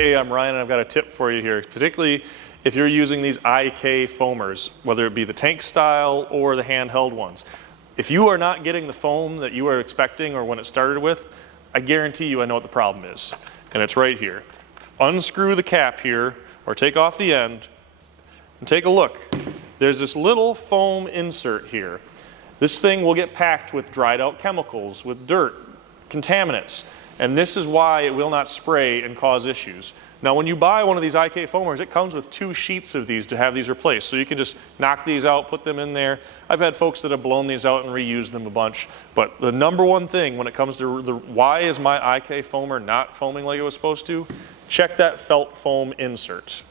Hey, I'm Ryan, and I've got a tip for you here, particularly if you're using these IK foamers, whether it be the tank style or the handheld ones. If you are not getting the foam that you were expecting or when it started with, I guarantee you I know what the problem is, and it's right here. Unscrew the cap here, or take off the end, and take a look. There's this little foam insert here. This thing will get packed with dried out chemicals, with dirt, contaminants, and this is why it will not spray and cause issues. Now when you buy one of these IK foamers, it comes with 2 sheets of these to have these replaced. So you can just knock these out, put them in there. I've had folks that have blown these out and reused them a bunch. But the number one thing when it comes to why is my IK foamer not foaming like it was supposed to, check that felt foam insert.